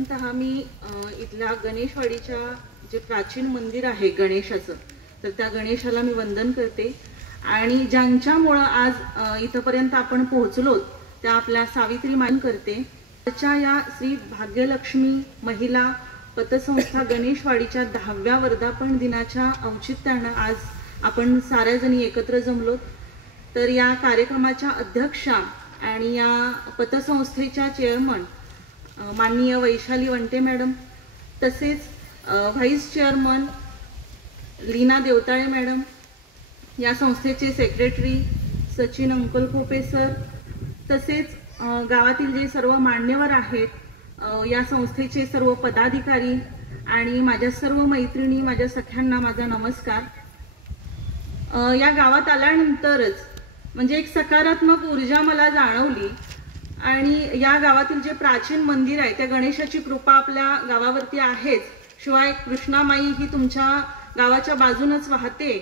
मी इथल्या गणेशवाडीच्या जे प्राचीन मंदिर आहे गणेशाचं, तर त्या गणेशाला मी वंदन करते आणि ज्यांच्यामुळे आज इथपर्यंत आपण पोहोचलो त्या आपल्या सावित्री मान करते। त्याच्या या श्री भाग्यलक्ष्मी महिला पतसंस्था गणेशवाडीच्या 10व्या वर्धापन दिनाच्या औचित्याने आज आपण साऱ्या जणी एकत्र जमलो। तर या कार्यक्रमाच्या अध्यक्षा आणि या पतसंस्थेच्या चेअरमन माननीय वैशाली वंटे मॅडम, तसेच vice chairman Leena Devtale madam, या संस्थेचे सेक्रेटरी सचिन अंकल खोपे सर, तसेच गावातील जे सर्व मान्यवर आहेत, या संस्थेचे सर्व पदाधिकारी आणि माझ्या सर्व मैत्रिणी, माझ्या सख्यांना माझा नमस्कार। या गावात आल्यानंतरच म्हणजे एक सकारात्मक ऊर्जा मला जाणवली आणि या गावातील जे प्राचीन मंदिर आहे त्या गणेशाची कृपा आपल्या गावावरती आहेच, शिवाय कृष्णामाई ही तुमच्या गावाच्या बाजूनच वाहते।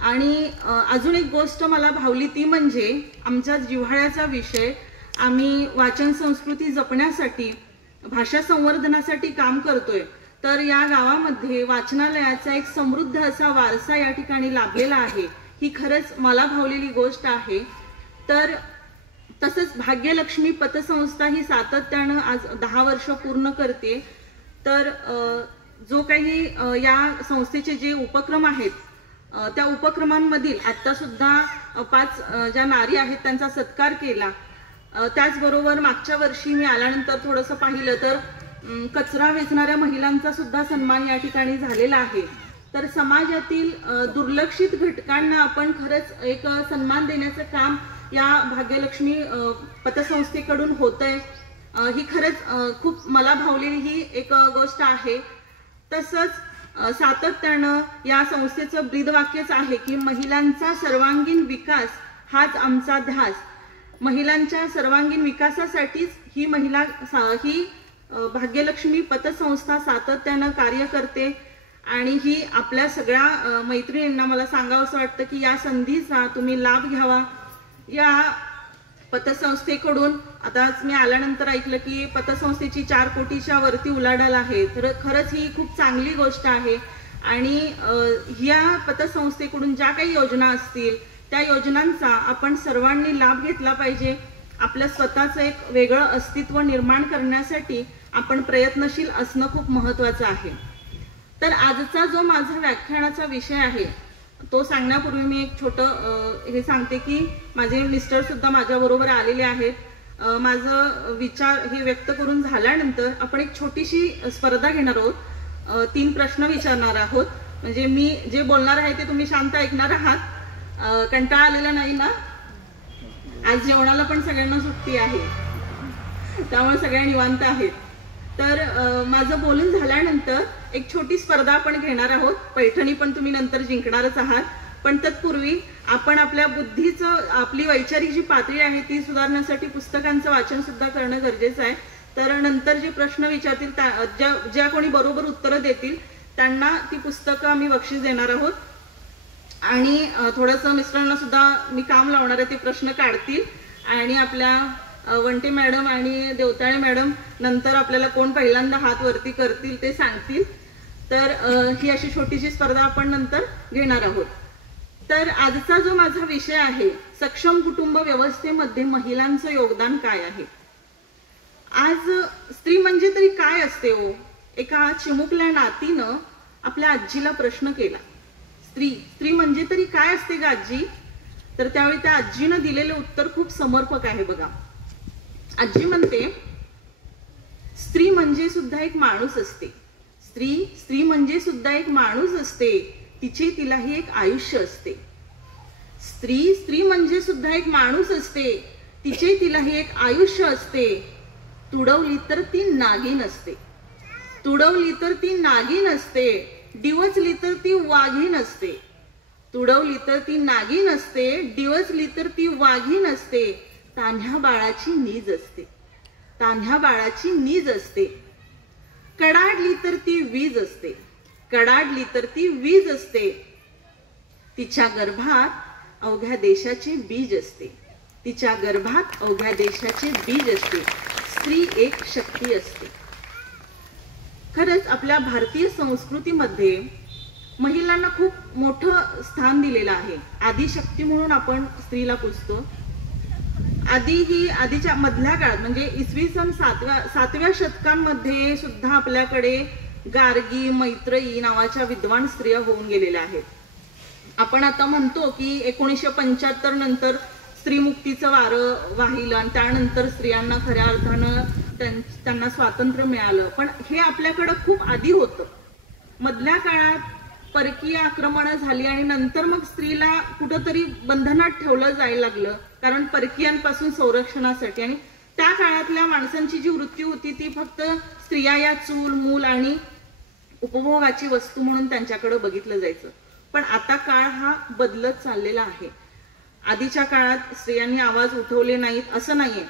आणि अजून एक गोष्ट मला भावली ती म्हणजे आमच्या जिव्हाळ्याचा विषय, आम्ही वाचन संस्कृती जपण्यासाठी, भाषा संवर्धनासाठी काम करतोय। तर या गावामध्ये वाचनालयाचा एक समृद्ध असा वारसा या ठिकाणी लाभलेला आहे, ही खरंच मला भावलेली गोष्ट आहे। तर तसंच भाग्यलक्ष्मी पतसंस्था ही सातत्याने आज 10 वर्ष पूर्ण करते। तर जो काही या संस्थेचे जे उपक्रम आहेत त्या उपक्रमांमधील आता सुद्धा 5 ज्या नारी आहेत त्यांचा सत्कार केला। त्याचबरोबर मागच्या वर्षी मी आल्यानंतर थोडंसं पाहिलं तर कचरा वेचणाऱ्या महिलांचा सुद्धा सन्मान या ठिकाणी झालेला आहे। तर समाजातील दुर्लक्षित घटकांना आपण खरंच एक सन्मान देण्याचं काम या भाग्यलक्ष्मी पतसंस्थेकडून होतंय, ही खरंच खूप मला भावलेली ही एक गोष्ट आहे। तसंच सातत्यानं या संस्थेचं ब्रीदवाक्यच आहे की महिलांचा सर्वांगीण विकास हाच आमचा ध्यास। महिलांच्या सर्वांगीण विकासासाठीच ही भाग्यलक्ष्मी पतसंस्था सातत्यानं कार्य करते आणि ही आपल्या सगळ्या मैत्रिणींना मला सांगावंसं वाटतं की या संधीचा तुम्ही लाभ घ्यावा। या पतसंस्थेकडून आता मी आल्यानंतर ऐकलं की पतसंस्थेची 4 कोटीच्या वरती उलाढाल आहे, तर खरंच ही खूप चांगली गोष्ट आहे। आणि या पतसंस्थेकडून ज्या काही योजना असतील त्या योजनांचा आपण सर्वांनी लाभ घेतला पाहिजे। आपल्या स्वतःचं एक वेगळं अस्तित्व निर्माण करण्यासाठी आपण प्रयत्नशील असणं खूप महत्त्वाचं आहे। तर आजचा जो माझा व्याख्यानाचा विषय आहे तो सांगण्यापूर्वी मी एक छोटं हे सांगते की माझे मिस्टर सुद्धा माझ्याबरोबर आलेले आहेत। माझं विचार हे व्यक्त करून झाल्यानंतर आपण एक छोटीशी स्पर्धा घेणार आहोत। 3 प्रश्न विचारणार आहोत, म्हणजे मी जे बोलणार आहे ते तुम्ही शांत ऐकणार आहात। कंटाळा आलेला नाही ना? आज जेवणाला पण सगळ्यांना सुट्टी आहे, त्यामुळे सगळ्या निवांत आहेत। तर माझं बोलून झाल्यानंतर एक छोटी स्पर्धा आपण घेणार आहोत। पैठणी पण तुम्ही नंतर जिंकणारच आहात, पण तत्पूर्वी आपण आपल्या बुद्धीचं, आपली वैचारिक जी पातळी आहे ती सुधारण्यासाठी पुस्तकांचं वाचन सुद्धा करणं गरजेचं आहे। तर नंतर जे प्रश्न विचारतील ज्या कोणी बरोबर उत्तरं देतील त्यांना ती पुस्तकं आम्ही बक्षीस देणार आहोत। आणि थोडंसं मिस्टरांना सुद्धा मी काम लावणार आहे, ते प्रश्न काढतील आणि आपल्या वंटे मॅडम आणि देवताळे मॅडम नंतर आपल्याला कोण पहिल्यांदा हात वरती करतील ते सांगतील। तर ही अशी छोटीशी स्पर्धा आपण नंतर घेणार आहोत। तर आजचा जो माझा विषय आहे, सक्षम कुटुंब व्यवस्थेमध्ये महिलांचं योगदान काय आहे। आज स्त्री म्हणजे तरी काय असते हो, एका चिमुकल्या नातीनं आपल्या आजीला प्रश्न केला, स्त्री म्हणजे तरी काय असते ग आजी? तर त्यावेळी त्या आजीनं दिलेले उत्तर खूप समर्पक आहे बघा। आजी म्हणते, स्त्री म्हणजे सुद्धा एक माणूस असते, स्त्री म्हणजे सुद्धा एक माणूस असते, तिलाही एक आयुष्य असते। स्त्री म्हणजे सुद्धा एक माणूस असते, तिलाही एक आयुष्य असते। तुडवली तर ती नागिन असते, तुडवली तर ती नागिन असते, डिवचली तर ती वाघीण असते। तुडवली तर ती नागिन असते, डिवचली तर ती वाघीण असते। तान्ह्या बाळाची नीज असते, तान्ह्या बाळाची नीज असते। कडाडली तर ती वीज असते, कडाडली तर ती वीज असते। तिच्या गर्भात अवघ्या देशाचे बीज असते, तिच्या गर्भात अवघ्या देशाचे बीज असते। स्त्री एक शक्ती असते। खरंच आपल्या भारतीय संस्कृतीमध्ये महिलांना खूप मोठं स्थान दिलेलं आहे. आदिशक्ती म्हणून आपण स्त्रीला पूजतो. आधीच्या मधल्या काळात म्हणजे इसवी सन 7व्या शतकांमध्ये सुद्धा आपल्याकडे गार्गी, मैत्रेयी नावाच्या विद्वान स्त्रिया होऊन गेलेल्या आहेत. आपण आता म्हणतो की 1975 नंतर स्त्रीमुक्तीचं वारं वाहिलं आणि त्यानंतर स्त्रियांना खऱ्या अर्थानं त्यांना स्वातंत्र्य मिळालं, पण हे आपल्याकडं खूप आधी होतं. मधल्या काळात परकीय आक्रमणं झाली आणि नंतर मग स्त्रीला कुठंतरी बंधनात ठेवलं जायला लागलं, कारण परकीयांपासून संरक्षणासाठी. आणि त्या काळातल्या माणसांची जी वृत्ती होती ती फक्त स्त्रिया या चूल मूल आणि उपभोगाची वस्तू म्हणून त्यांच्याकडे बघितलं जायचं. पण आता काळ हा बदलत चाललेला आहे. आधीच्या काळात स्त्रियांनी आवाज उठवले नाहीत असं नाहीये,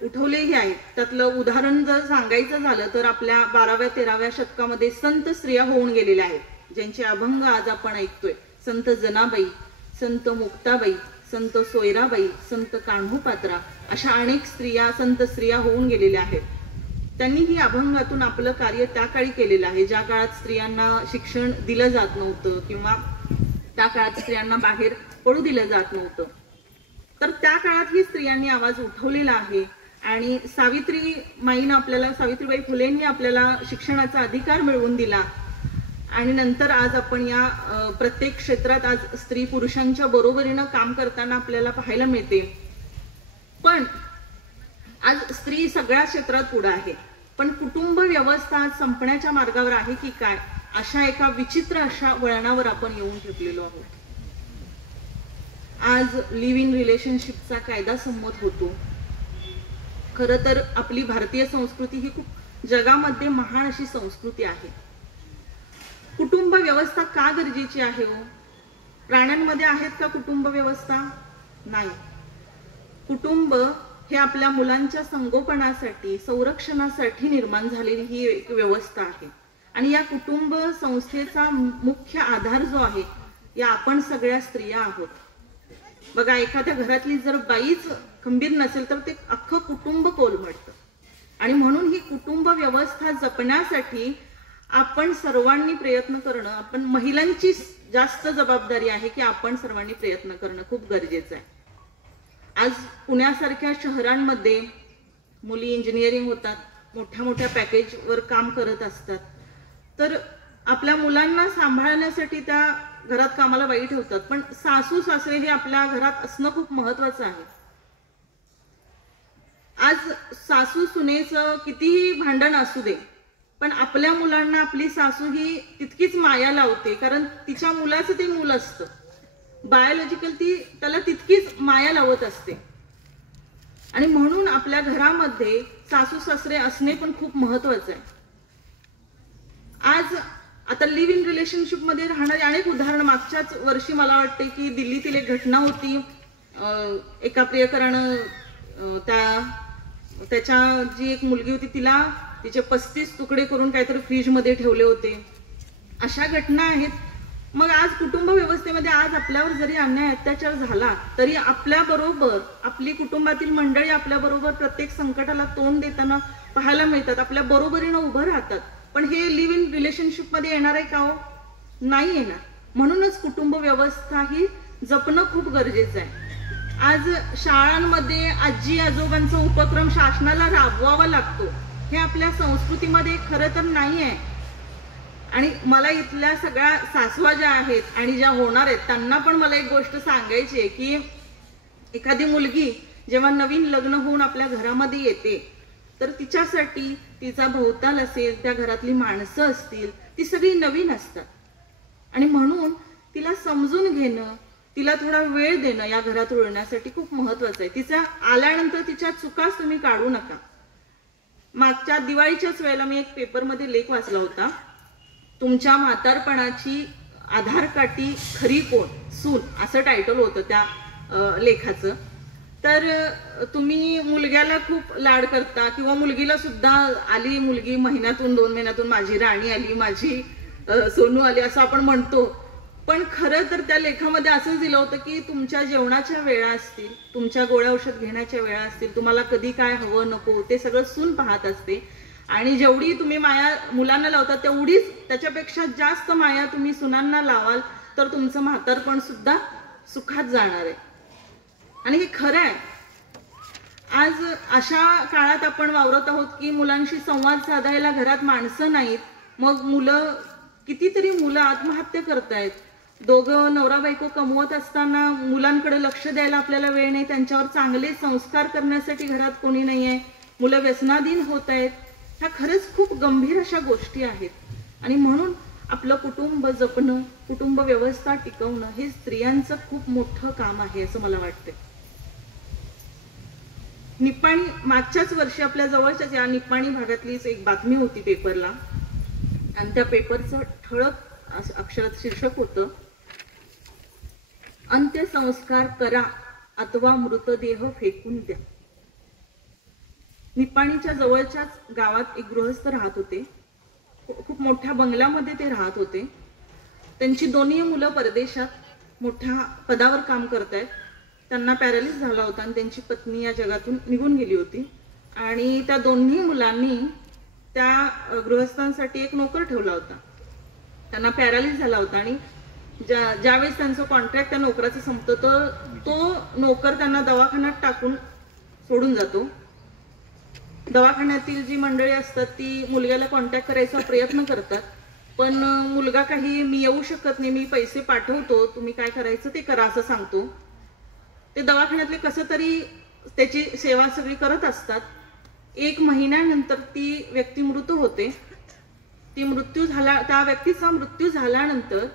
उठवलेही आहेत. त्यातलं उदाहरण जर सांगायचं झालं तर आपल्या 12व्या-13व्या शतकामध्ये संत स्त्रिया होऊन गेलेल्या आहेत, ज्यांचे अभंग आज आपण ऐकतोय. संत जनाबाई, संत मुक्ताबाई, संत सोयराबाई, संत कान्होपात्रा अशा अनेक संत स्त्रिया होऊन गेलेल्या आहेत. त्यांनी ही अभंगातून आपलं कार्य त्या काळी केलेलं आहे, ज्या काळात स्त्रियांना शिक्षण दिलं जात नव्हतं किंवा त्या काळात स्त्रियांना बाहेर पडू दिलं जात नव्हतं. तर त्या काळात ही स्त्रियांनी आवाज उठवलेला आहे. आणि सावित्रीबाई फुलेंनी आपल्याला शिक्षणाचा अधिकार मिळवून दिला. आणि नंतर आज आपण या प्रत्येक क्षेत्रात आज स्त्री पुरुषांच्या बरोबरीनं काम करताना आपल्याला पाहायला मिळते. पण आज स्त्री सगळ्या क्षेत्रात पुढे आहे, पण कुटुंब व्यवस्था आज संपण्याच्या मार्गावर आहे की काय, अशा एका विचित्र अशा वळणावर आपण येऊन ठेपलेलो आहोत. आज लिव्ह इन रिलेशनशिपचा कायदा संमत होतो. खरं तर आपली भारतीय संस्कृती ही खूप जगामध्ये महान अशी संस्कृती आहे. कुटुंब व्यवस्था का गरजेची आहे हो? प्राण्यांमध्ये आहेत का कुटुंब व्यवस्था? नाही. कुटुंब हे आपल्या मुलांच्या संगोपनासाठी, संरक्षणासाठी निर्माण झालेली ही एक व्यवस्था आहे. आणि या कुटुंब संस्थेचा मुख्य आधार जो आहे, या आपण सगळ्या स्त्रिया आहोत. बघा, एखाद्या घरातली जर बाईच खंबीर नसेल तर ते अख्खं कुटुंब कोलमडतं. आणि म्हणून ही कुटुंब व्यवस्था जपण्यासाठी आपण सर्वांनी प्रयत्न करणं, आपण महिलांची जास्त जबाबदारी आहे की आपण सर्वांनी प्रयत्न करणं खूप गरजेचं आहे. आज पुण्यासारख्या शहरांमध्ये मुली इंजिनिअरिंग होतात, मोठ्या मोठ्या पॅकेजवर काम करत असतात, तर आपल्या मुलांना सांभाळण्यासाठी त्या घरात कामाला बाई ठेवतात. पण सासू सासरे हे आपल्या घरात असणं खूप महत्वाचं आहे. आज सासू सुनेचं कितीही भांडण असू दे, पण आपल्या मुलांना आपली सासू ही तितकीच माया लावते, कारण तिच्या मुलाचं ते मूल असतं. बायोलॉजिकल ती त्याला तितकीच माया लावत असते. आणि म्हणून आपल्या घरामध्ये सासू सासरे असणे पण खूप महत्वाचं आहे. आज आता लिव्ह इन रिलेशनशिप मध्ये राहणारी अनेक उदाहरण, मागच्याच वर्षी मला वाटते की दिल्लीतील एक घटना होती. एका प्रियकरानं त्याच्या जी एक मुलगी होती तिला तिचे 35 तुकडे करून काहीतरी फ्रीज मध्ये ठेवले होते. अशा घटना आहेत. मग आज कुटुंब व्यवस्थेमध्ये आज आपल्यावर जरी अन्याय अत्याचार झाला तरी आपल्या बरोबर आपली कुटुंबातील मंडळी आपल्या बरोबर प्रत्येक संकटाला तोंड देताना पाहायला मिळतात, आपल्या बरोबरीनं उभं राहतात. पण हे लिव्ह इन रिलेशनशिप मध्ये येणार आहे का हो? नाही येणार. म्हणूनच कुटुंब व्यवस्था ही जपणं खूप गरजेचं आहे. आज शाळांमध्ये आजी आजोबांचा उपक्रम शासनाला राबवावा लागतो, हे आपल्या संस्कृतीमध्ये खरं तर नाही आहे. आणि मला इथल्या सगळ्या सासवा ज्या आहेत आणि ज्या होणार आहेत त्यांना पण मला एक गोष्ट सांगायची आहे की एखादी मुलगी जेव्हा नवीन लग्न होऊन आपल्या घरामध्ये येते तर तिच्यासाठी तिचा भोवताल असेल, त्या घरातली माणसं असतील, ती सगळी नवीन असतात. आणि म्हणून तिला समजून घेणं, तिला थोडा वेळ देणं या घरात रुळण्यासाठी खूप महत्वाचं आहे. तिच्या आल्यानंतर तिच्या चुकाच तुम्ही काढू नका. मागच्या दिवाळीच्याच वेळेला मी एक पेपरमध्ये लेख वाचला होता, तुमच्या म्हातारपणाची आधारकाठी खरी कोण, सून, असं टायटल होतं त्या लेखाचं. तर तुम्ही मुलग्याला खूप लाड करता किंवा मुलगीला सुद्धा आली मुलगी महिन्यातून 2 महिन्यातून माझी राणी आली, माझी सोनू आली असं आपण म्हणतो. पण खरं तर त्या लेखामध्ये असंच दिलं होतं की तुमच्या जेवणाच्या वेळा असतील, तुमच्या गोळ्या औषध घेण्याच्या वेळा असतील, तुम्हाला कधी काय हवं नको ते सगळं सून पाहत असते. आणि जेवढी तुम्ही माया मुलांना लावता तेवढीच त्याच्यापेक्षा जास्त माया तुम्ही सुनांना लावाल तर तुमचं म्हातारपण सुद्धा सुखात जाणार आहे. आणि हे खरं आहे. आज अशा काळात आपण वावरत आहोत की मुलांशी संवाद साधायला घरात माणसं नाहीत. मग कितीतरी मुलं आत्महत्या करतायत. दोघं नवरा बायको कमवत असताना मुलांकडे लक्ष द्यायला आपल्याला वेळ नाही. त्यांच्यावर चांगले संस्कार करण्यासाठी घरात कोणी नाही आहे. मुलं व्यसनाधीन होत आहेत. ह्या खरंच खूप गंभीर अशा गोष्टी आहेत. आणि म्हणून आपलं कुटुंब जपणं, कुटुंब व्यवस्था टिकवणं हे स्त्रियांचं खूप मोठं काम आहे असं मला वाटतं. निप्पाणी मागच्याच वर्षी आपल्या जवळच्याच या निप्पाणी भागातलीच एक बातमी होती पेपरला. आणि त्या पेपरचं ठळक अक्षरात शीर्षक होतं, अंत्यसंस्कार करा अथवा मृतदेह फेकून द्या. निप्पाणीच्या जवळच्याच गावात एक गृहस्थ राहत होते. खूप मोठ्या बंगल्यामध्ये ते राहत होते. त्यांची दोन्ही मुलं परदेशात मोठ्या पदावर काम करतायत. त्यांना पॅरालिस झाला होता आणि त्यांची पत्नी या जगातून निघून गेली होती. आणि त्या दोन्ही मुलांनी त्या गृहस्थांसाठी एक नोकर ठेवला होता. त्यांना पॅरालिस झाला होता आणि ज्यावेळेस त्यांचं कॉन्ट्रॅक्ट त्या नोकराचं संपतं तर तो नोकर त्यांना दवाखान्यात टाकून सोडून जातो. दवाखान्यातील जी मंडळी असतात ती मुलग्याला कॉन्टॅक्ट करायचा प्रयत्न करतात. पण मुलगा काही मी येऊ शकत नाही, मी पैसे पाठवतो, तुम्ही काय करायचं ते करा असं सांगतो. ते दवाखान्यातले कसं तरी त्याची सेवा सगळी करत असतात. 1 महिन्यानंतर ती व्यक्ती मृत होते. त्या व्यक्तीचा मृत्यू झाल्यानंतर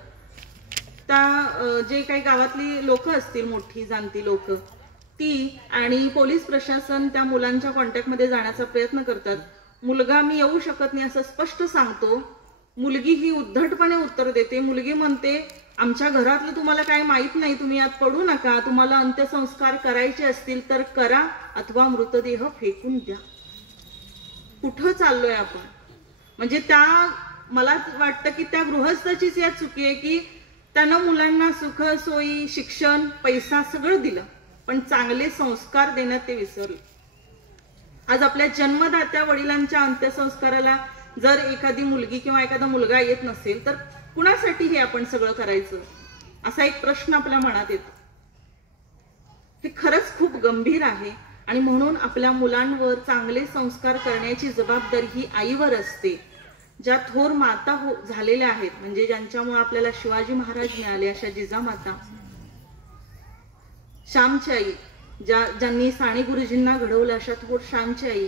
त्या जे काही गावातली लोक असतील, मोठी जाणती लोक, ती आणि पोलीस प्रशासन त्या मुलांच्या कॉन्टॅक्टमध्ये जाण्याचा प्रयत्न करतात. मुलगा मी येऊ शकत नाही असं स्पष्ट सांगतो. मुलगी ही उद्धटपणे उत्तर देते. मुलगी म्हणते, आमच्या घरातलं तुम्हाला काय माहित नाही, तुम्ही यात पडू नका, तुम्हाला अंत्यसंस्कार करायचे असतील तर करा अथवा मृतदेह फेकून द्या. कुठं चाललोय आपण? म्हणजे मला वाटतं की त्या गृहस्थाचीच यात चुकी आहे की त्यानं मुलांना सुख सोयी, शिक्षण, पैसा सगळं दिलं, पण चांगले संस्कार देण्यात ते विसरले. आज आपल्या जन्मदात्या वडिलांच्या अंत्यसंस्काराला जर एखादी मुलगी किंवा एखादा मुलगा येत नसेल तर कुणासाठी हे आपण सगळं करायचं, असा एक प्रश्न आपल्या मनात येतो. हे खरंच खूप गंभीर आहे. आणि म्हणून आपल्या मुलांवर चांगले संस्कार करण्याची जबाबदारी ही आईवर असते. ज्या थोर माता झालेल्या आहेत, म्हणजे ज्यांच्यामुळे आपल्याला शिवाजी महाराज मिळाले, अशा जिजामाता, श्यामची आई, ज्यांनी साने गुरुजींना घडवलं, अशा थोर श्यामची आई,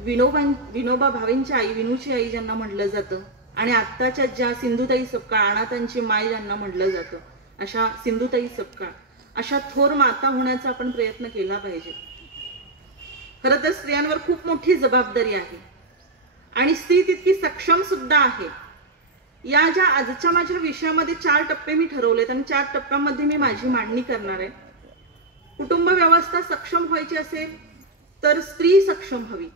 विनोबा भावेंची आई, विनूची आई ज्यांना म्हटलं जातं, आणि आत्ताच्या ज्या सिंधुताई सपकाळ, अनाथांची माय ज्यांना म्हटलं जातं, अशा सिंधुताई सपकाळ, अशा थोर माता होण्याचा आपण प्रयत्न केला पाहिजे. खरं तर स्त्रियांवर खूप मोठी जबाबदारी आहे आणि स्त्री तितकी सक्षम सुद्धा आहे. या ज्या आजच्या माझ्या विषयामध्ये 4 टप्पे मी ठरवलेत आणि 4 टप्प्यांमध्ये मी माझी मांडणी करणार आहे. कुटुंब व्यवस्था सक्षम व्हायची असेल तर स्त्री सक्षम हवी.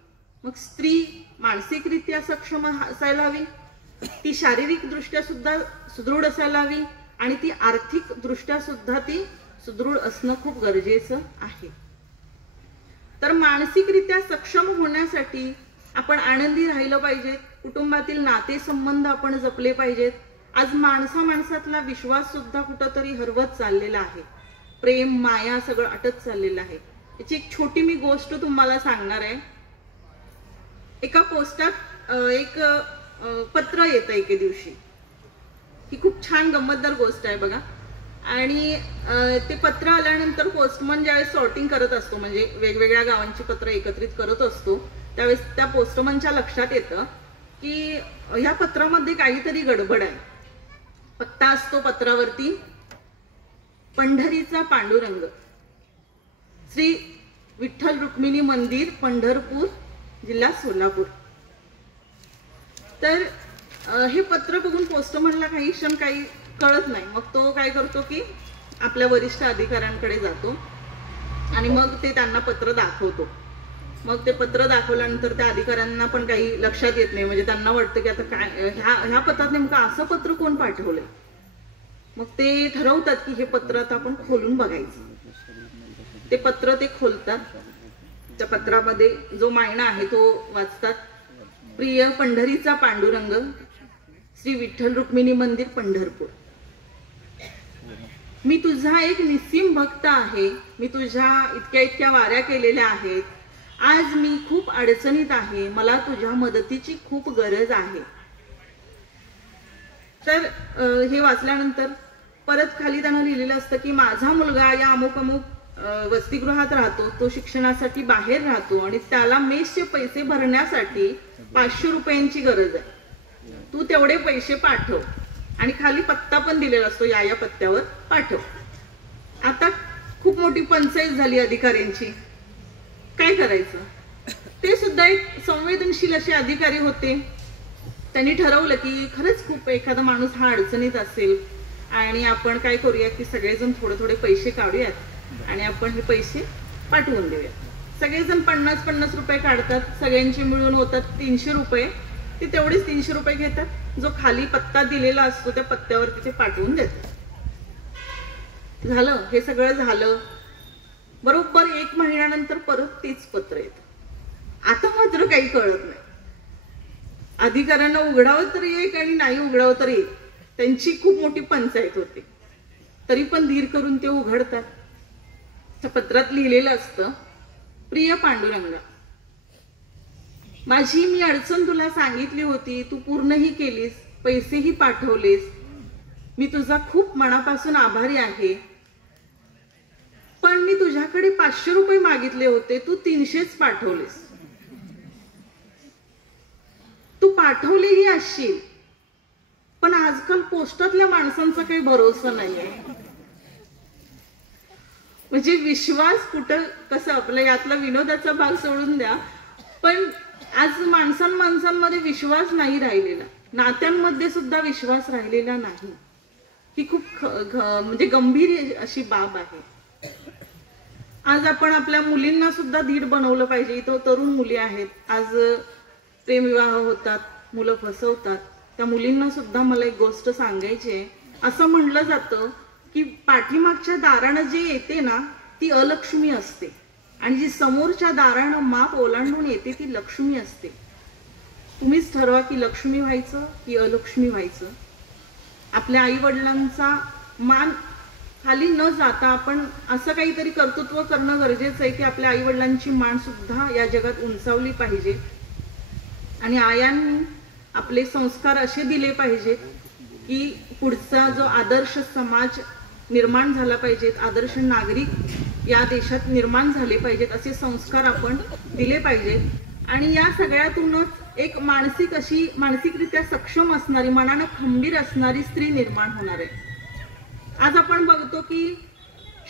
मग स्त्री मानसिकरित्या सक्षम असायला हवी, ती शारीरिक दृष्ट्या सुद्धा सुदृढ असायला हवी आणि ती आर्थिक दृष्ट्या सुद्धा ती सुदृढ असणं खूप गरजेचं आहे. तर मानसिकरित्या सक्षम होण्यासाठी आपण आनंदी राहिलं पाहिजे. कुटुंबातील नातेसंबंध आपण जपले पाहिजेत. आज माणसातला विश्वास सुद्धा कुठंतरी हरवत चाललेला आहे. प्रेम, माया सगळं अटत चाललेलं आहे. याची एक छोटी मी गोष्ट तुम्हाला सांगणार आहे. एका पोस्टात एक पत्र येतं एके दिवशी. ही खूप छान गंमतदार गोष्ट आहे बघा. आणि ते पत्र आल्यानंतर पोस्टमन ज्यावेळेस सॉर्टिंग करत असतो, म्हणजे वेगवेगळ्या गावांची पत्र एकत्रित करत असतो, त्यावेळेस त्या पोस्टमनच्या लक्षात येतं की ह्या पत्रामध्ये काहीतरी गडबड आहे. पत्ता असतो पत्रावरती, पंढरीचा पांडुरंग, श्री विठ्ठल रुक्मिणी मंदिर, पंढरपूर, जिल्हा सोलापूर. तर हे पत्र बघून पोस्टमनला काही क्षण काही कळत नाही. मग तो काय करतो की आपल्या वरिष्ठ अधिकाऱ्यांकडे जातो आणि मग ते त्यांना पत्र दाखवतो. मग ते पत्र दाखवल्यानंतर त्या अधिकाऱ्यांना पण काही लक्षात येत नाही. म्हणजे त्यांना वाटतं की आता काय ह्या पत्रात नेमकं असं पत्र कोण पाठवलंय. मग ते ठरवतात की हे पत्र आता आपण खोलून बघायचं. ते पत्र ते खोलतात. त्या पत्रामध्ये जो मायना आहे तो वाचतात प्रिय पंढरीचा पांडुरंग, श्री विठ्ठल रुक्मिणी मंदिर पंढरपूर, मी तुझा एक निस्सीम भक्त आहे. मी तुझ्या इतक्या वाऱ्या केलेल्या आहेत. आज मी खूप अडचणीत आहे. मला तुझ्या मदतीची खूप गरज आहे. तर हे वाचल्यानंतर परत खाली त्यानं लिहिलेलं असतं की माझा मुलगा या अमुक अमुक वसतिगृहात राहतो. तो शिक्षणासाठी बाहेर राहतो आणि त्याला मेसचे पैसे भरण्यासाठी 500 रुपयांची गरज आहे. तू तेवढे पैसे पाठव. आणि खाली पत्ता पण दिलेला असतो, या पत्त्यावर पाठव. आता खूप मोठी पंचायत झाली अधिकाऱ्यांची. काय करायचं? ते सुद्धा एक संवेदनशील असे अधिकारी होते. त्यांनी ठरवलं की खरंच खूप एखादा माणूस हा अडचणीत असेल आणि आपण काय करूया की सगळेजण थोडे थोडे पैसे काढूयात आणि आपण हे पैसे पाठवून देऊयात. सगळेजण 50-50 रुपये काढतात. सगळ्यांचे मिळून होतात 300 रुपये. ते तेवढेच 300 रुपये घेतात. जो खाली पत्ता दिलेला असतो त्या पत्त्यावर तिथे पाठवून देतात. झालं, हे सगळं झालं. बरोबर 1 महिन्यानंतर परत तेच पत्र येतं. आता मात्र काही कळत नाही. अधिकाऱ्यांना उघडावं तरी एक आणि नाही उघडावं तरी एक. त्यांची खूप मोठी पंचायत होती. तरी पण धीर करून ते उघडतात. त्या पत्रात लिहिलेलं असतं, प्रिय पांडुरंगा, माझी मी अडचण तुला सांगितली होती. तू पूर्णही केलीस, पैसेही पाठवलेस. मी तुझा खूप मनापासून आभारी आहे. पण मी तुझ्याकडे 500 रुपये मागितले होते. तू 300च पाठवलेस. तू पाठवलेही असशील, पण आजकाल पोस्टातल्या माणसांचा काही भरोसा नाहीये. म्हणजे विश्वास कुठं कसं, आपल्या यातला विनोदाचा भाग सोडून द्या, पण आज माणसांमध्ये विश्वास नाही राहिलेला. नात्यांमध्ये सुद्धा विश्वास राहिलेला नाही. ही खूप म्हणजे गंभीर अशी बाब आहे. आज आपण आपल्या मुलींना सुद्धा धीर बनवलं पाहिजे. इथं तरुण मुली आहेत. आज प्रेमविवाह होतात, मुलं फसवतात. त्या मुलींना सुद्धा मला एक गोष्ट सांगायची आहे. असं म्हणलं जातं की पाठीमागच्या दारानं जे येते ना ती अलक्ष्मी असते आणि जी समोरच्या दारानं माप ओलांडून येते ती लक्ष्मी असते. तुम्हीच ठरवा की लक्ष्मी व्हायचं की अलक्ष्मी व्हायचं. आपल्या आई वडिलांचा मान खाली न जाता आपण असं काहीतरी कर्तृत्व करणं गरजेचं आहे की आपल्या आई वडिलांची मान सुद्धा या जगात उंचावली पाहिजे. आणि आयांनी आपले संस्कार असे दिले पाहिजेत की पुढचा जो आदर्श समाज निर्माण झाला पाहिजेत, आदर्श नागरिक या देशात निर्माण झाले पाहिजेत, असे संस्कार आपण दिले पाहिजेत. आणि या सगळ्यातूनच एक मानसिकरित्या सक्षम असणारी, मनानं खंबीर असणारी स्त्री निर्माण होणार आहे. आज आपण बघतो की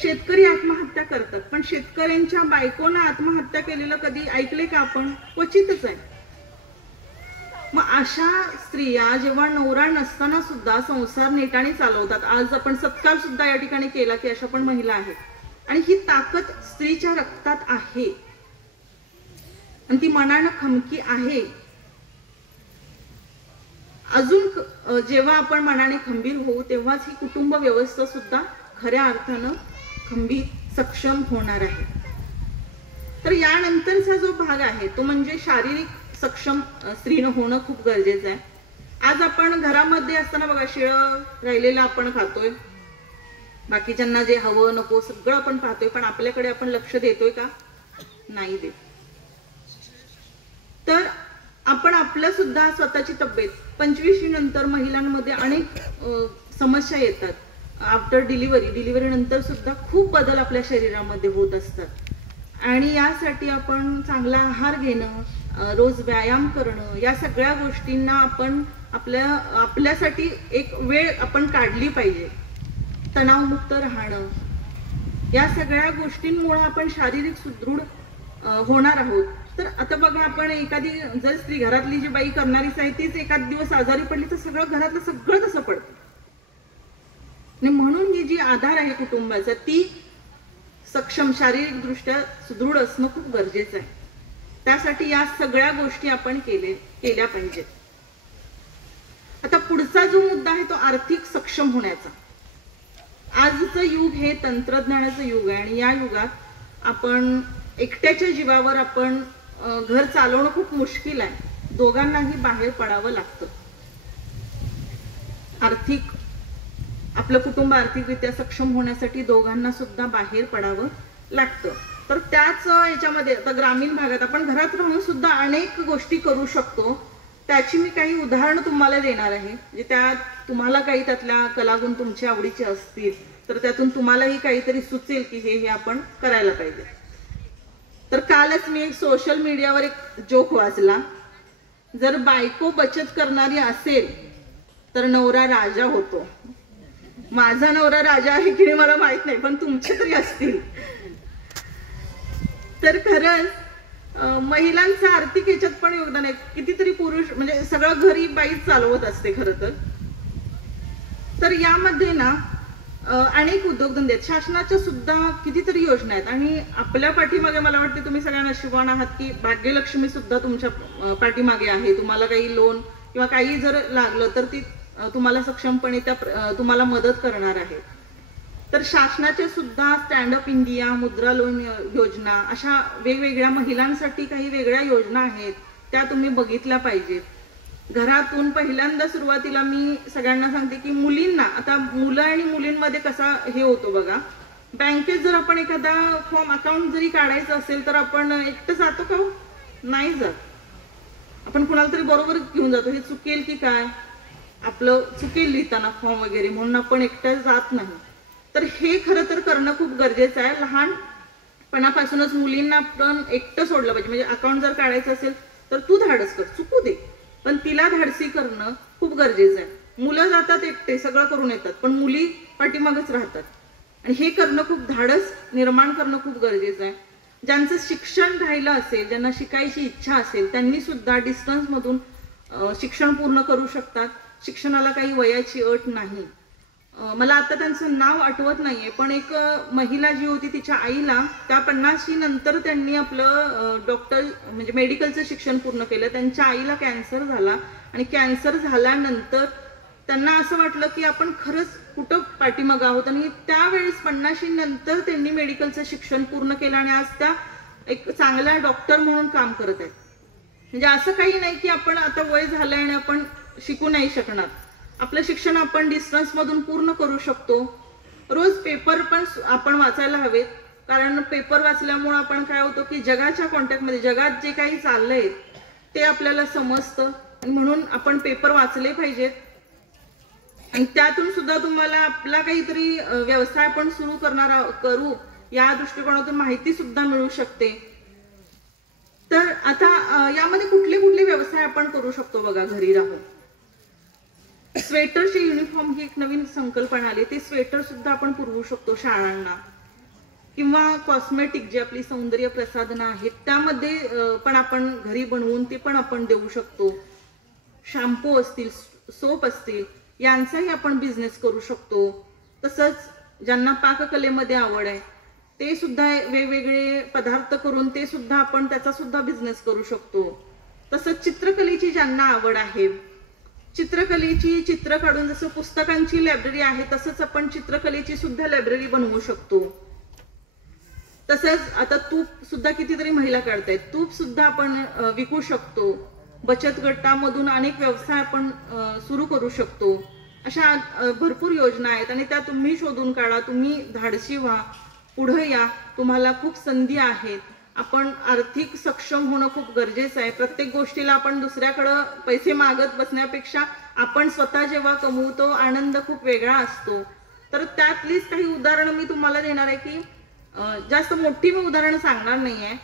शेतकरी आत्महत्या करतात, पण शेतकऱ्यांच्या बायकोनं आत्महत्या केलेलं कधी ऐकले का आपण? क्वचितच आहे. मग अशा स्त्रिया जेव्हा नवरा नसताना सुद्धा संसार नेटाने चालवतात. आज आपण सत्कार सुद्धा या ठिकाणी केला की अशा पण महिला आहेत. आणि ही ताकद स्त्रीच्या रक्तात आहे आणि ती मनानं खमकी आहे. अजून जेव्हा आपण मनाने खंबीर होऊ तेव्हाच ही कुटुंब व्यवस्था सुद्धा खऱ्या अर्थानं खंबीर सक्षम होणार आहे. तर यानंतरचा जो भाग आहे तो म्हणजे शारीरिक सक्षम स्त्रीनं होणं खूप गरजेचं आहे. आज आपण घरामध्ये असताना बघा शिळं राहिलेलं आपण खातोय. बाकीच्यांना जे हवं नको सगळं आपण पाहतोय, पण आपल्याकडे आपण लक्ष देतोय का? नाही देत. तर आपण आपल्या सुद्धा स्वतःची तब्येत 25 नंतर महिलांमध्ये अनेक समस्या येतात. आफ्टर डिलिव्हरी नंतर सुद्धा खूप बदल आपल्या शरीरामध्ये होत असतात. आणि यासाठी आपण चांगला आहार घेणं, रोज व्यायाम करणं, या सगळ्या गोष्टींना आपण आपल्यासाठी एक वेळ आपण काढली पाहिजे. तणावमुक्त राहणं, या सगळ्या गोष्टींमुळे आपण शारीरिक सुदृढ होणार आहोत. तर आता बघा, आपण एखादी जर स्त्री घरातली जी बाई करणारीच आहे तीच एखाद दिवस आजारी पडली तर सगळं घरातलं सगळं तसं पडतं. आणि म्हणून ही जी आधार आहे कुटुंबाचा ती सक्षम, शारीरिक दृष्ट्या सुदृढ असणं खूप गरजेचं आहे. त्यासाठी या सगळ्या गोष्टी आपण केल्या पाहिजेत. आता पुढचा जो मुद्दा आहे तो आर्थिक सक्षम होण्याचा. आजचं युग हे तंत्रज्ञानाचं युग आहे आणि या युगात आपण एकट्याच्या जीवावर आपण घर चालवणं खूप मुश्किल आहे. दोघांनाही बाहेर पडावं लागतं. आपलं कुटुंब आर्थिकरित्या सक्षम होण्यासाठी दोघांना सुद्धा बाहेर पडावं लागतं. तर त्याच याच्यामध्ये आता ग्रामीण भागात आपण घरात राहून सुद्धा अनेक गोष्टी करू शकतो. त्याची मी काही उदाहरणं तुम्हाला देणार आहे. म्हणजे त्यात तुम्हाला काही त्यातल्या कलागुण तुमच्या आवडीचे असतील तर त्यातून तुम्हालाही काहीतरी सुचेल की हे आपण करायला पाहिजे. तर कालच मी एक सोशल मीडियावर एक जोक वाचला. जर बायको बचत करणारी असेल तर नवरा राजा होतो. माझा नवरा राजा आहे की नाही मला माहित नाही, पण तुमचे तरी असतील. तर खरंच महिलांचं आर्थिक याच्यात पण योगदान आहे. कितीतरी पुरुष म्हणजे सगळं घरी बाईच चालवत असते खरं तर यामध्ये ना अनेक उद्योगधंदे आहेत. शासनाच्या सुद्धा कितीतरी योजना आहेत आणि आपल्या पाठीमागे मला वाटते तुम्ही सगळ्या नशिबान आहात की भाग्यलक्ष्मी सुद्धा तुमच्या पाठीमागे आहे. तुम्हाला काही लोन किंवा काही जर लागलं तर ती तुम्हाला सक्षमपणे तुम्हाला मदत करणार आहे. तर शासनाच्या सुद्धा स्टँडअप इंडिया, मुद्रा लोन योजना अशा वेगवेगळ्या महिलांसाठी काही वेगळ्या योजना आहेत, त्या तुम्ही बघितल्या पाहिजेत. घरातून पहिल्यांदा सुरुवातीला मी सगळ्यांना सांगते की मुलींना, आता मुलं आणि मुलींमध्ये कसा हे होतो बघा, बँकेत जर आपण एखादा फॉर्म अकाउंट जरी काढायचं असेल तर आपण एकटं जातो का? नाही जात. आपण कुणाला तरी बरोबर घेऊन जातो. हे चुकेल की काय, आपलं चुकेल लिहिताना फॉर्म वगैरे म्हणून आपण एकटं जात नाही. तर हे खरं तर करणं खूप गरजेचं आहे. लहानपणापासूनच मुलींना आपण एकटं सोडलं पाहिजे. म्हणजे अकाउंट जर काढायचं असेल तर तू धाडस कर, चुकू दे, पण तिला धाडसी करणं खूप गरजेचं आहे. मुलं जातात एकटे, सगळं करून येतात, पण मुली पाठीमागच राहतात आणि हे करणं खूप धाडस निर्माण करणं खूप गरजेचं आहे. ज्यांचं शिक्षण राहिलं असेल, ज्यांना शिकायची इच्छा असेल, त्यांनी सुद्धा डिस्टन्स मधून शिक्षण पूर्ण करू शकतात. शिक्षणाला काही वयाची अट नाही. मला आता त्यांचं नाव आठवत नाहीये, पण एक महिला जी होती तिच्या आईला त्या 50 नंतर त्यांनी आपलं डॉक्टर म्हणजे मेडिकलचं शिक्षण पूर्ण केलं. त्यांच्या आईला कॅन्सर झाला आणि कॅन्सर झाल्यानंतर त्यांना असं वाटलं की आपण खरंच कुठं पाठीमागं आहोत आणि त्यावेळेस 50 नंतर त्यांनी मेडिकलचं शिक्षण पूर्ण केलं आणि आज त्या एक चांगल्या डॉक्टर म्हणून काम करत आहेत. म्हणजे असं काही नाही की आपण आता वय झालंय आणि आपण शिकू नाही शकणार. आपलं शिक्षण आपण डिस्टन्स मधून पूर्ण करू शकतो. रोज पेपर पण आपण वाचायला हवेत, कारण पेपर वाचल्यामुळे आपण काय होतो की जगाच्या कॉन्टॅक्टमध्ये, जगात जे काही चाललंय ते आपल्याला समजतं. म्हणून आपण पेपर वाचले पाहिजेत आणि त्यातून सुद्धा तुम्हाला आपला काहीतरी व्यवसाय आपण सुरू करू या दृष्टिकोनातून माहिती सुद्धा मिळू शकते. तर आता यामध्ये कुठले कुठले व्यवसाय आपण करू शकतो बघा घरी राहून. स्वेटरचे युनिफॉर्म ही एक नवीन संकल्पना आली. ते स्वेटर सुद्धा आपण पुरवू शकतो शाळांना. किंवा कॉस्मेटिक जी आपली सौंदर्य प्रसाधनं आहेत त्यामध्ये पण आपण घरी बनवून ते पण आपण देऊ शकतो. शॅम्पू असतील, सोप असतील, यांचाही आपण बिझनेस करू शकतो. तसंच ज्यांना पाककलेमध्ये आवड आहे ते सुद्धा वेगवेगळे पदार्थ करून ते सुद्धा आपण त्याचा सुद्धा बिझनेस करू शकतो. तसंच चित्रकलेची ज्यांना आवड आहे, चित्रकलेची चित्र काढून जसं पुस्तकांची लायब्ररी आहे तसंच आपण चित्रकलेची सुद्धा लायब्ररी बनवू शकतो. तसंच आता तूप सुद्धा कितीतरी महिला काढतायत, तूप सुद्धा आपण विकू शकतो. बचत गटामधून अनेक व्यवसाय आपण सुरू करू शकतो. अशा भरपूर योजना आहेत आणि त्या तुम्ही शोधून काढा. तुम्ही धाडसी व्हा, पुढे या, तुम्हाला खूप संधी आहेत. आपण आर्थिक सक्षम होणं खूप गरजेचं आहे. प्रत्येक गोष्टीला आपण दुसऱ्याकडं पैसे मागत बसण्यापेक्षा आपण स्वतः जेव्हा कमवतो आनंद खूप वेगळा असतो. तर त्यातलीच काही उदाहरणं मी तुम्हाला देणार आहे की जास्त मोठी मी उदाहरणं सांगणार नाहीये.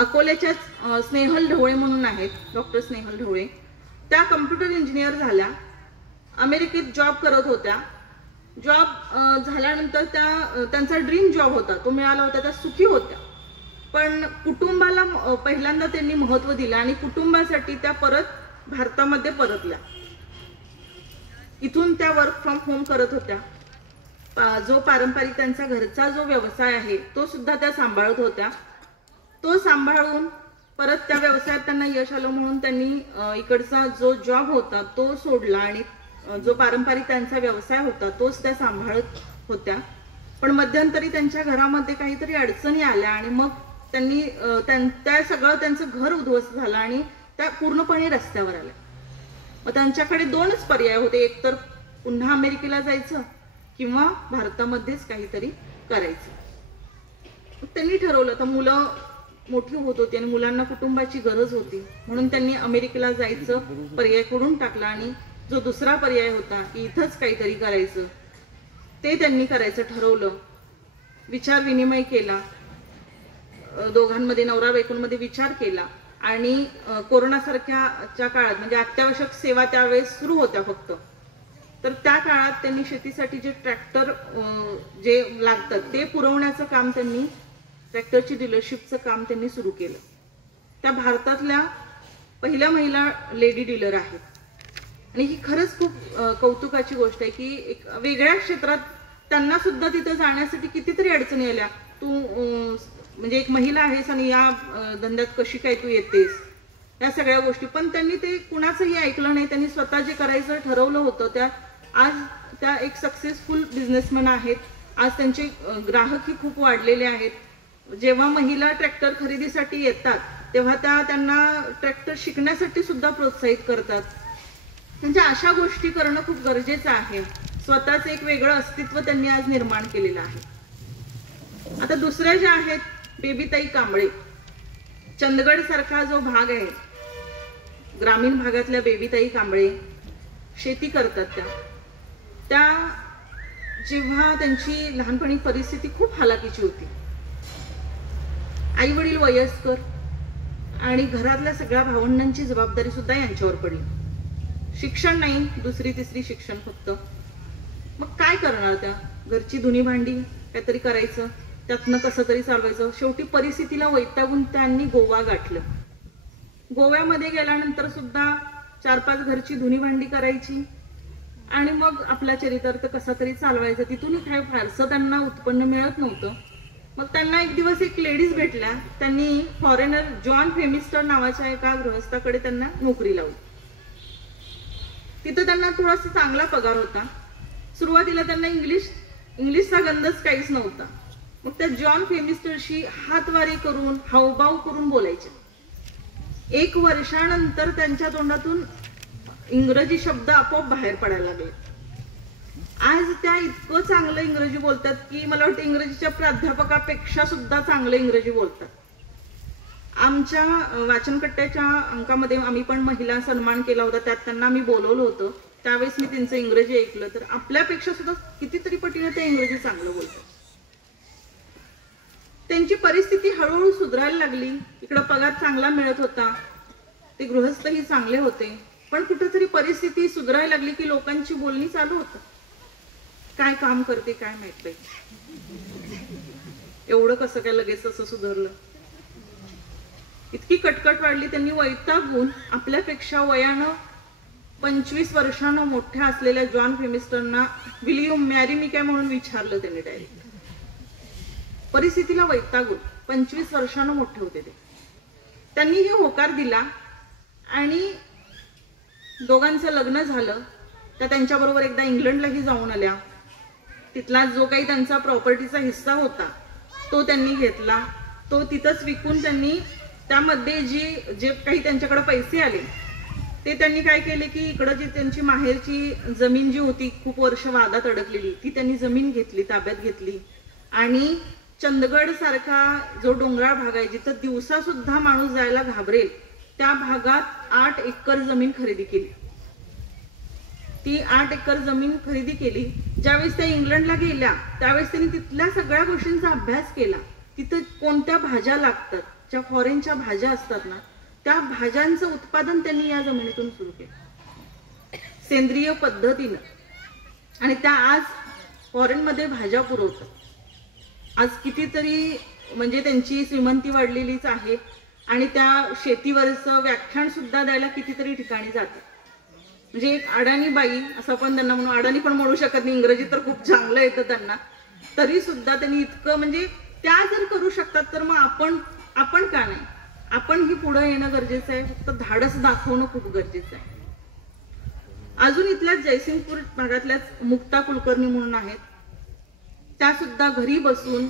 अकोल्याच्याच स्नेहल ढवळे म्हणून आहेत, डॉक्टर स्नेहल ढवळे. त्या कम्प्युटर इंजिनियर झाल्या, अमेरिकेत जॉब करत होत्या. जॉब झाल्यानंतर त्यांचा ड्रीम जॉब होता, तो मिळाला होता, त्या सुखी होत्या. पण कुटुंबाला पहिल्यांदा त्यांनी महत्व दिलं आणि कुटुंबासाठी त्या परत भारतामध्ये परतल्या. इथून त्या वर्क फ्रॉम होम करत होत्या. जो पारंपरिक त्यांचा घरचा जो व्यवसाय आहे तो सुद्धा त्या सांभाळत होत्या. तो सांभाळून परत त्या व्यवसायात त्यांना यश आलं म्हणून त्यांनी इकडचा जो जॉब होता तो सोडला आणि जो पारंपरिक त्यांचा व्यवसाय होता तोच त्या सांभाळत होत्या. पण मध्यंतरी त्यांच्या घरामध्ये काहीतरी अडचणी आल्या आणि मग त्यांनी त्या सगळं त्यांचं घर उद्ध्वस्त झालं आणि त्या पूर्णपणे रस्त्यावर आल्या. मग त्यांच्याकडे दोनच पर्याय होते, एक तर पुन्हा अमेरिकेला जायचं किंवा भारतामध्येच काहीतरी करायचं. त्यांनी ठरवलं, तर मुलं मोठी होत होती आणि मुलांना कुटुंबाची गरज होती, म्हणून त्यांनी अमेरिकेला जायचं पर्याय करून टाकला आणि जो दुसरा पर्याय होता की इथंच काहीतरी करायचं ते त्यांनी करायचं ठरवलं. विचार विनिमय केला, दोघांमध्ये नवरा बायकोंमध्ये विचार केला आणि कोरोनासारख्या काळात म्हणजे अत्यावश्यक सेवा त्यावेळेस सुरू होत्या फक्त, तर त्या काळात त्यांनी शेतीसाठी जे ट्रॅक्टर जे लागतात ते पुरवण्याचं काम, त्यांनी ट्रॅक्टरची डीलरशिपचं काम त्यांनी सुरू केलं. त्या भारतातल्या पहिल्या महिला लेडी डीलर आहेत आणि ही खरंच खूप कौतुकाची गोष्ट आहे की एक वेगळ्या क्षेत्रात त्यांना सुद्धा तिथे जाण्यासाठी कितीतरी अडचणी आल्या. तू म्हणजे एक महिला आहेस आणि या धंद्यात कशी काय तू येतेस, या सगळ्या गोष्टी, पण त्यांनी ते कुणाचंही ऐकलं नाही. त्यांनी स्वतः जे करायचं ठरवलं होतं आज त्या एक सक्सेसफुल बिझनेसमॅन आहेत. आज त्यांचे ग्राहकही खूप वाढलेले आहेत. जेव्हा महिला ट्रॅक्टर खरेदीसाठी येतात तेव्हा त्यांना ट्रॅक्टर शिकण्यासाठी सुद्धा प्रोत्साहित करतात. म्हणजे अशा गोष्टी करणं खूप गरजेचं आहे. स्वतःच एक वेगळं अस्तित्व त्यांनी आज निर्माण केलेलं आहे. आता दुसऱ्या ज्या आहेत बेबीताई कांबळे, चंदगड सारखा जो भाग आहे, ग्रामीण भागातल्या बेबीताई कांबळे शेती करतात. त्या जेव्हा त्यांची लहानपणी परिस्थिती खूप हालाकीची होती, आई वडील वयस्कर आणि घरातल्या सगळ्या भावंडांची जबाबदारी सुद्धा यांच्यावर पडली. शिक्षण नाही, दुसरी तिसरी शिक्षण फक्त. मग काय करणार त्या, घरची धुनी भांडी काहीतरी करायचं, त्यातनं कसं तरी चालवायचं. शेवटी परिस्थितीला वैतागून त्यांनी गोवा गाठलं. गोव्यामध्ये गेल्यानंतर सुद्धा 4-5 घरची धुनी भांडी करायची आणि मग आपला चरितार्थ कसा तरी चालवायचा. तिथून काय फारसं त्यांना उत्पन्न मिळत नव्हतं. मग त्यांना एक दिवस एक लेडीज भेटल्या. त्यांनी फॉरेनर जॉन फेमिस्टर नावाच्या एका गृहस्थाकडे त्यांना नोकरी लावली. तिथं त्यांना थोडासा चांगला पगार होता. सुरुवातीला त्यांना इंग्लिशचा गंधच काहीच नव्हता. मग त्या जॉन फेमिस्टरशी हातवारी करून हावभाव करून बोलायचे. 1 वर्षानंतर त्यांच्या तोंडातून इंग्रजी शब्द आपोआप बाहेर पडायला लागले. आज त्या इतकं चांगलं इंग्रजी बोलतात की मला वाटतं इंग्रजीच्या प्राध्यापकापेक्षा सुद्धा चांगलं इंग्रजी बोलतात. आमच्या वाचनकट्ट्याच्या अंकामध्ये आम्ही पण महिला सन्मान केला होता, त्यात त्यांना आम्ही बोलवलं होतं. त्यावेळेस मी त्यांचं इंग्रजी ऐकलं, तर आपल्यापेक्षा सुद्धा कितीतरी पटीने ते इंग्रजी चांगलं बोलतात. त्यांची परिस्थिती हळूहळू सुधारायला लागली. इकडं पगार चांगला मिळत होता, ते गृहस्थही चांगले होते, पण कुठेतरी परिस्थिती सुधारायला लागली की लोकांची बोलणी चालू होतं, काय काम करते काय माहित बाई, एवढं कसं काय लगेच असं सुधारलं. इतकी कटकट वाढली. त्यांनी वैतागून आपल्यापेक्षा वयानं 25 वर्षांना मोठ्या असलेल्या John फेमिस्टरना will you marry me काय म्हणून विचारलं त्यांनी डायरेक्ट. परिस्थितीला वैतागून 25 वर्षांना मोठे होते ते. त्यांनी हे होकार दिला आणि दोघांचं लग्न झालं. त्या त्यांच्याबरोबर एकदा इंग्लंडलाही जाऊन आल्या. तिथला जो काही त्यांचा प्रॉपर्टीचा हिस्सा होता तो त्यांनी घेतला. तो तिथंच विकून त्यांनी त्यामध्ये जे काही त्यांच्याकडे पैसे आले ते त्यांनी काय केले की इकडं जी त्यांची माहेरची जमीन जी होती खूप वर्ष वादात अडकलेली, ती त्यांनी जमीन घेतली, ताब्यात घेतली आणि चंदगड सारखा जो डोंगराळ भाग आहे जिथं दिवसा सुद्धा माणूस जायला घाबरेल त्या भागात 8 एकर जमीन खरेदी केली. ती 8 एकर जमीन खरेदी केली. ज्यावेळेस त्या इंग्लंडला गेल्या त्यावेळेस त्यांनी तिथल्या सगळ्या गोष्टींचा अभ्यास केला. तिथं कोणत्या भाज्या लागतात, ज्या फॉरेनच्या भाज्या असतात ना, त्या भाज्यांचं उत्पादन त्यांनी या जमिनीतून सुरू केलं सेंद्रिय पद्धतीनं. आणि त्या आज फॉरेनमध्ये भाज्या पुरवतात. आज कितीतरी म्हणजे त्यांची श्रीमंती वाढलेलीच आहे आणि त्या शेतीवरचं व्याख्यान सुद्धा द्यायला कितीतरी ठिकाणी जातात. म्हणजे एक अडाणी बाई असं आपण त्यांना म्हणू, अडाणी पण म्हणू शकत नाही, इंग्रजी तर खूप चांगलं येतं त्यांना, तरी सुद्धा त्यांनी इतकं म्हणजे त्या जर करू शकतात तर मग आपण का नाही. आपण ही पुढे येणं गरजेचं आहे, फक्त धाडस दाखवणं खूप गरजेचं आहे. अजून इथल्याच जयसिंगपूर भागातल्याच मुक्ता कुलकर्णी म्हणून आहेत. त्या सुद्धा घरी बसून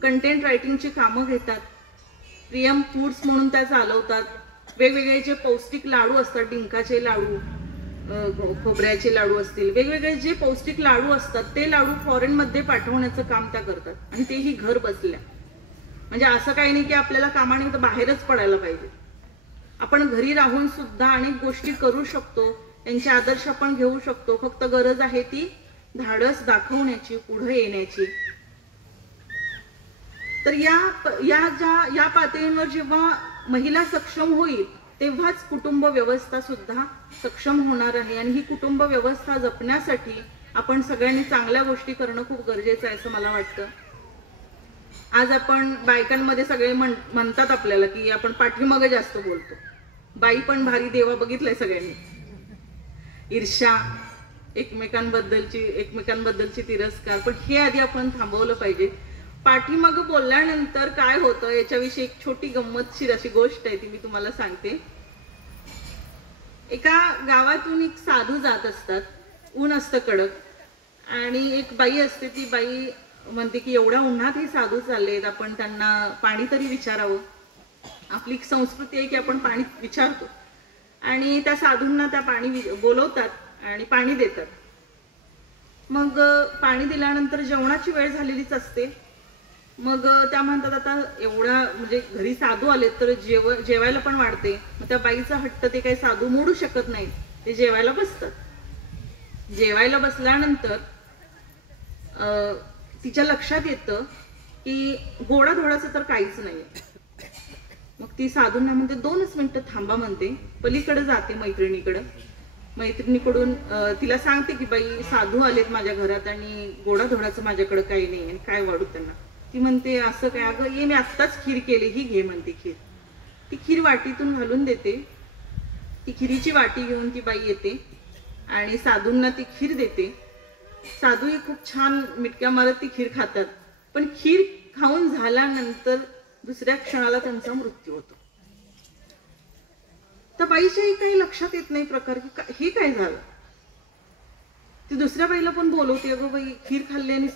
कंटेंट रायटिंगची कामं घेतात. प्रियम फूड्स म्हणून त्या चालवतात. वेगवेगळे जे पौष्टिक लाडू असतात, डिंकाचे लाडू, खोबऱ्याचे लाडू असतील, वेगवेगळे जे पौष्टिक लाडू असतात ते लाडू फॉरेन मध्ये पाठवण्याचं काम त्या करतात आणि तेही घर बसल्या. म्हणजे असं काही नाही की आपल्याला कामानिमित्त बाहेरच पडायला पाहिजे. आपण घरी राहून सुद्धा अनेक गोष्टी करू शकतो, त्यांचे आदर्श आपण घेऊ शकतो. फक्त गरज आहे ती धाडस दाखवण्याची, पुढे येण्याची. तर या पातळीवर जेव्हा महिला सक्षम होईल तेव्हाच कुटुंब व्यवस्था सुद्धा सक्षम होणार आहे. आणि ही कुटुंब व्यवस्था जपण्यासाठी आपण सगळ्यांनी चांगल्या गोष्टी करणं खूप गरजेचं आहे असं मला वाटतं. आज आपण बायकांमध्ये सगळे म्हणतात आपल्याला की आपण पाठीमागे जास्त बोलतो. बाई पण भारी देवा बघितलंय सगळ्यांनी. ईर्ष्या, एकमेकांबद्दलची तिरस्कार, पण हे आधी आपण थांबवलं पाहिजे. पाठीमागं बोलल्यानंतर काय होतं याच्याविषयी एक छोटी गंमतशीर अशी गोष्ट आहे, ती मी तुम्हाला सांगते. एका गावातून एक साधू जात असतात, ऊन असतं कडक, आणि एक बाई असते. ती बाई म्हणते की एवढ्या उन्हात हे साधू चाललेत, आपण त्यांना पाणी तरी विचारावं. आपली संस्कृती आहे की आपण पाणी विचारतो. आणि त्या साधूंना त्या पाणी बोलवतात आणि पाणी देतात. मग पाणी दिल्यानंतर जेवणाची वेळ झालेलीच असते. मग त्या म्हणतात आता एवढा म्हणजे घरी साधू आलेत तर जेवायला पण वाढते. मग त्या बाईचा हट्ट ते काही साधू मोडू शकत नाहीत, ते जेवायला बसतात. जेवायला बसल्यानंतर तिच्या लक्षात येतं की गोडाधोडाचं तर काहीच नाही. मग ती साधूंना म्हणते 2च मिनिटं थांबा म्हणते, पलीकडे जाते मैत्रिणीकडून तिला सांगते की बाई साधू आलेत माझ्या घरात आणि गोडाधोडाचं माझ्याकडे काही नाही आणि काय वाढू त्यांना. ती म्हणते असं काय, अगं ये मी आत्ताच खीर केली, ही घे म्हणते खीर. ती खीर वाटीतून घालून देते. ती खिरीची वाटी घेऊन ती बाई येते आणि साधूंना ती खीर देते. साधूही खूप छान मिटक्या मारत ती खीर खातात. पण खीर खाऊन झाल्यानंतर दुसऱ्या क्षणाला त्यांचा मृत्यू होतो. त्या बाईच्याही काही लक्षात येत नाही प्रकार की हे काय झालं. ती दुसऱ्या बाईला पण बोलवते, अगं बाई खीर खाल्ली आणि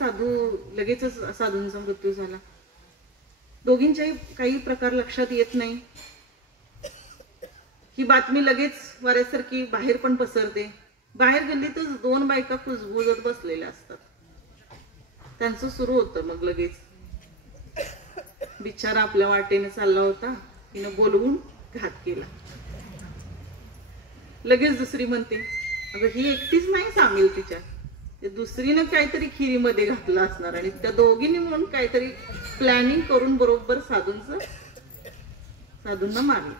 लगेचच साधूंचा मृत्यू झाला. दोघींच्याही काही प्रकार लक्षात येत नाही. ही बातमी लगेच वाऱ्यासारखी बाहेर पण पसरते. बाहेर गल्लीतच 2 बायका कुजबुजत बसलेल्या असतात. त्यांचं सुरू होतं मग लगेच, बिचारा आपल्या वाटेने चालला होता, तिनं बोलवून घात केला. लगेच दुसरी म्हणते, अगं ही एकटीच नाही सामील तिच्या, दुसरीनं काहीतरी खिरीमध्ये घातलं असणार आणि त्या दोघींनी म्हणून काहीतरी प्लॅनिंग करून बरोबर साधूंना मारलं.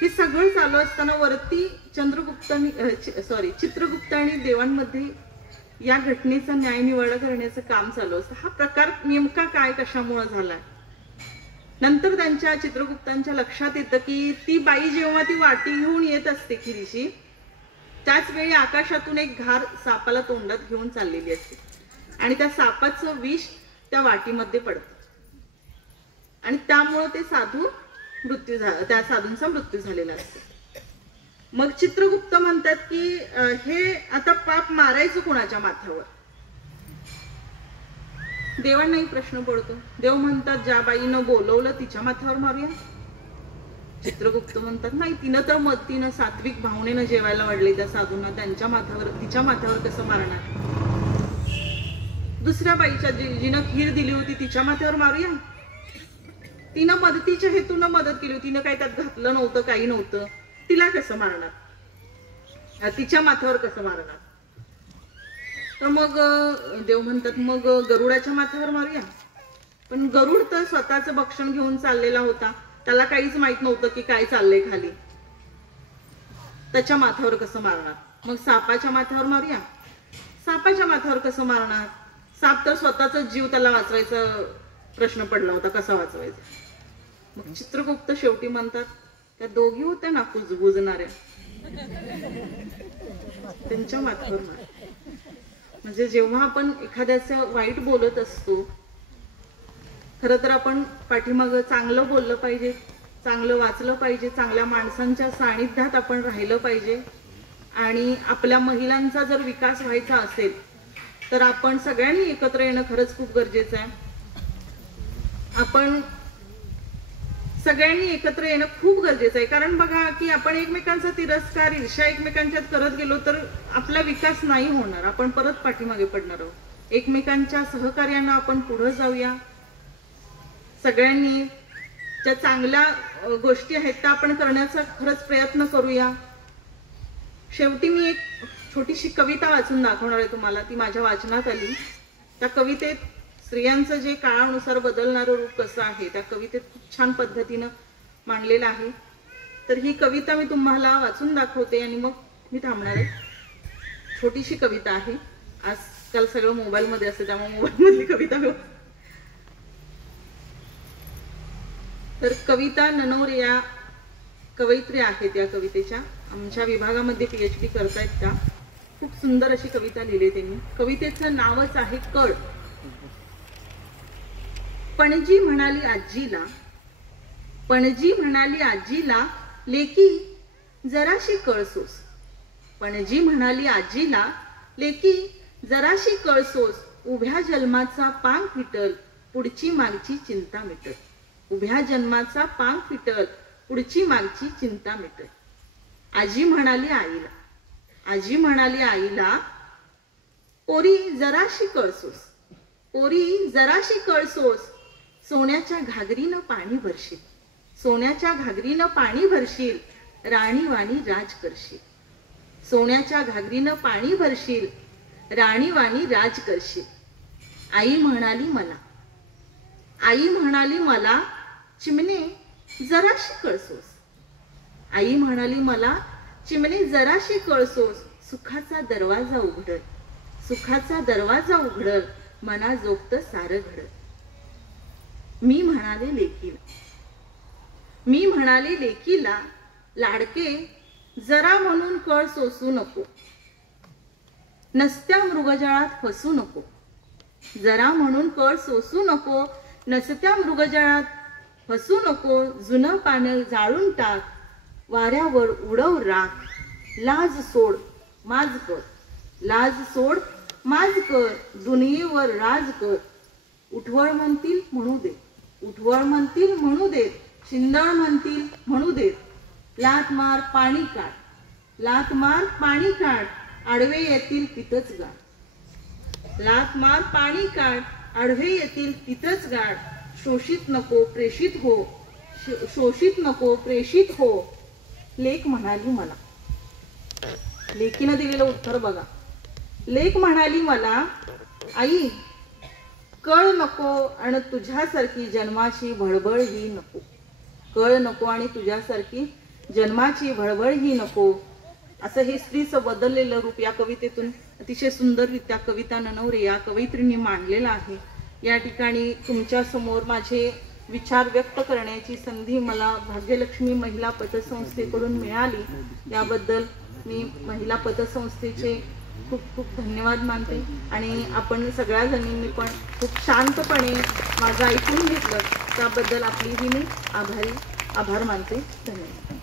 हे सगळं चालू असताना वरती चित्रगुप्त आणि देवांमध्ये या घटनेचा न्यायनिवाडा करण्याचं काम चालू असतं. हा प्रकार नेमका काय कशामुळे झालाय. नंतर त्यांच्या चित्रगुप्तांच्या लक्षात येतं की ती बाई जेव्हा ती वाटी घेऊन येत असते खिरीची, त्याच वेळी आकाशातून एक घार सापाला तोंडात घेऊन चाललेली असते आणि त्या सापाचं विष त्या वाटीमध्ये पडतं आणि त्यामुळे ते त्या साधूंचा मृत्यू झालेला असतो. मग चित्रगुप्त म्हणतात की हे आता पाप मारायचं कुणाच्या माथ्यावर. देवांनाही प्रश्न पडतो. देव म्हणतात ज्या बाईनं बोलवलं तिच्या माथ्यावर मारूया. चित्रगुप्त म्हणतात नाही, तिनं सात्विक भावनेनं जेवायला वाढले त्या साधूंना, तिच्या माथ्यावर कसं मारणार. दुसऱ्या बाईच्या जिनं खीर दिली होती तिच्या माथ्यावर मारूया. तिनं मदतीच्या हेतूनं मदत केली होती, तिनं काही त्यात घातलं नव्हतं, काही नव्हतं, तिला कसं मारणार, तिच्या माथ्यावर कसं मारणार. तर मग देव म्हणतात मग गरुडाच्या माथ्यावर मारूया. पण गरुड तर स्वतःचं भक्षण घेऊन चाललेला होता, त्याला काहीच माहित नव्हतं की काय चाललंय खाली, त्याच्या माथ्यावर कसं मारणार. मग सापाच्या माथ्यावर मारूया. सापाच्या माथ्यावर कसं मारणार. साप तर स्वतःचा जीव त्याला वाचवायचा प्रश्न पडला होता, कसा वाचवायचा. मग चित्रगुप्त शेवटी म्हणतात त्या दोघी होत्या ना कुजबुजणाऱ्या, त्यांच्या माथ्यावर मार. म्हणजे जेव्हा आपण एखाद्याचं वाईट बोलत असतो, खरं तर आपण पाठीमागं चांगलं बोललं पाहिजे, चांगलं वाचलं पाहिजे, चांगल्या माणसांच्या सानिध्यात आपण राहिलं पाहिजे. आणि आपल्या महिलांचा जर विकास व्हायचा असेल तर आपण सगळ्यांनी एकत्र येणं खरंच खूप गरजेचं आहे. आपण सगळ्यांनी एकत्र येणं खूप गरजेचं आहे. कारण बघा की आपण एकमेकांचा तिरस्कार, ईर्ष्या एकमेकांच्यात करत गेलो तर आपला विकास नाही होणार, आपण परत पाठीमागे पडणार आहोत. एकमेकांच्या सहकार्यानं आपण पुढे जाऊया. सगळ्यांनी ज्या चांगल्या गोष्टी आहेत त्या आपण करण्याचा खरंच प्रयत्न करूया. शेवटी मी एक छोटीशी कविता वाचून दाखवणार आहे तुम्हाला. ती माझ्या वाचनात आली. त्या कवितेत स्त्रियांचं जे काळानुसार बदलणारं रूप कसं आहे त्या कवितेत खूप छान पद्धतीनं मांडलेलं आहे. तर ही कविता मी तुम्हाला वाचून दाखवते आणि मग मी थांबणार आहे. छोटीशी कविता आहे. आजकाल सगळं मोबाईलमध्ये असतं त्यामुळे मोबाईलमधली कविता मी. तर कविता ननवरे या कवयित्री आहेत. या कवितेच्या आमच्या विभागामध्ये PhD करतायत त्या. खूप सुंदर अशी कविता लिहिली त्यांनी. कवितेचं नावच आहे कळ. पणजी म्हणाली आजीला, पणजी म्हणाली आजीला, लेकी जराशी कळसोस. पणजी म्हणाली आजीला, लेकी जराशी कळसोस. उभ्या जन्माचा पांग फिटल, पुढची मागची चिंता मिटल. उभ्या जन्माचा पांग फिटल, पुढची मागची चिंता मिटल. आजी म्हणाली आईला, आजी म्हणाली आईला, पोरी जराशी कळसोस, पोरी जराशी कळसोस. सोन्याच्या घागरीनं पाणी भरशील, सोन्याच्या घागरीनं पाणी भरशील. राणीवाणी राज करशील. सोन्याच्या घागरीनं पाणी भरशील, राणीवाणी राज करशील. आई म्हणाली मला, आई म्हणाली मला, चिमणे जराशी कळसोस. आई म्हणाली मला, चिमणे जराशी कळसोस. सुखाचा दरवाजा उघडल, सुखाचा दरवाजा उघडल. मनाजोगत सारं घडल. मी म्हणाले लेकीला, मी म्हणाले लेकीला, लाडके जरा म्हणून कळ सोसू नको. नसत्या मृगजळात फसू नको. जरा म्हणून कळ सोसू नको. नसत्या मृगजळात फसू नको. जुनं पानं जाळून टाक, वाऱ्यावर उडव राख. लाज सोड माज कर, लाज सोड माज कर. दुनियेवर राज कर. उठवळ म्हणतील म्हणू दे, उठवळ म्हणतील म्हणू देत. शिंदळ म्हणतील म्हणू देत. लात मार पाणी काढ, लात मार पाणी काढ. आडवे येतील तिथंच गाड, लात मार पाणी काढ. आडवे येतील तिथंच गाड. शोषित नको प्रेषित हो, शोषित नको प्रेषित हो. लेक म्हणाली मला, लेकीनं दिलेलं उत्तर बघा. लेक म्हणाली मला, आई कळ नको आणि तुझ्यासारखी जन्माची भळबळ ही नको. कळ नको आणि तुझ्यासारखी जन्माची भळबळ ही नको. असं हे स्त्रीचं बदललेलं रूप या कवितेतून अतिशय सुंदररित्या कविता ननवरे या कवयित्रींनी मांडलेला आहे. या ठिकाणी तुमच्या समोर माझे विचार व्यक्त करण्याची संधी मला भाग्यलक्ष्मी महिला पतसंस्थेकडून मिळाली. याबद्दल मी महिला पतसंस्थेचे खूप खूप धन्यवाद मानते. आणि आपण सगळ्या जणींनी पण खूप शांतपणे माझं ऐकून घेतलं त्याबद्दल आपलीही मी आभार मानते. धन्यवाद.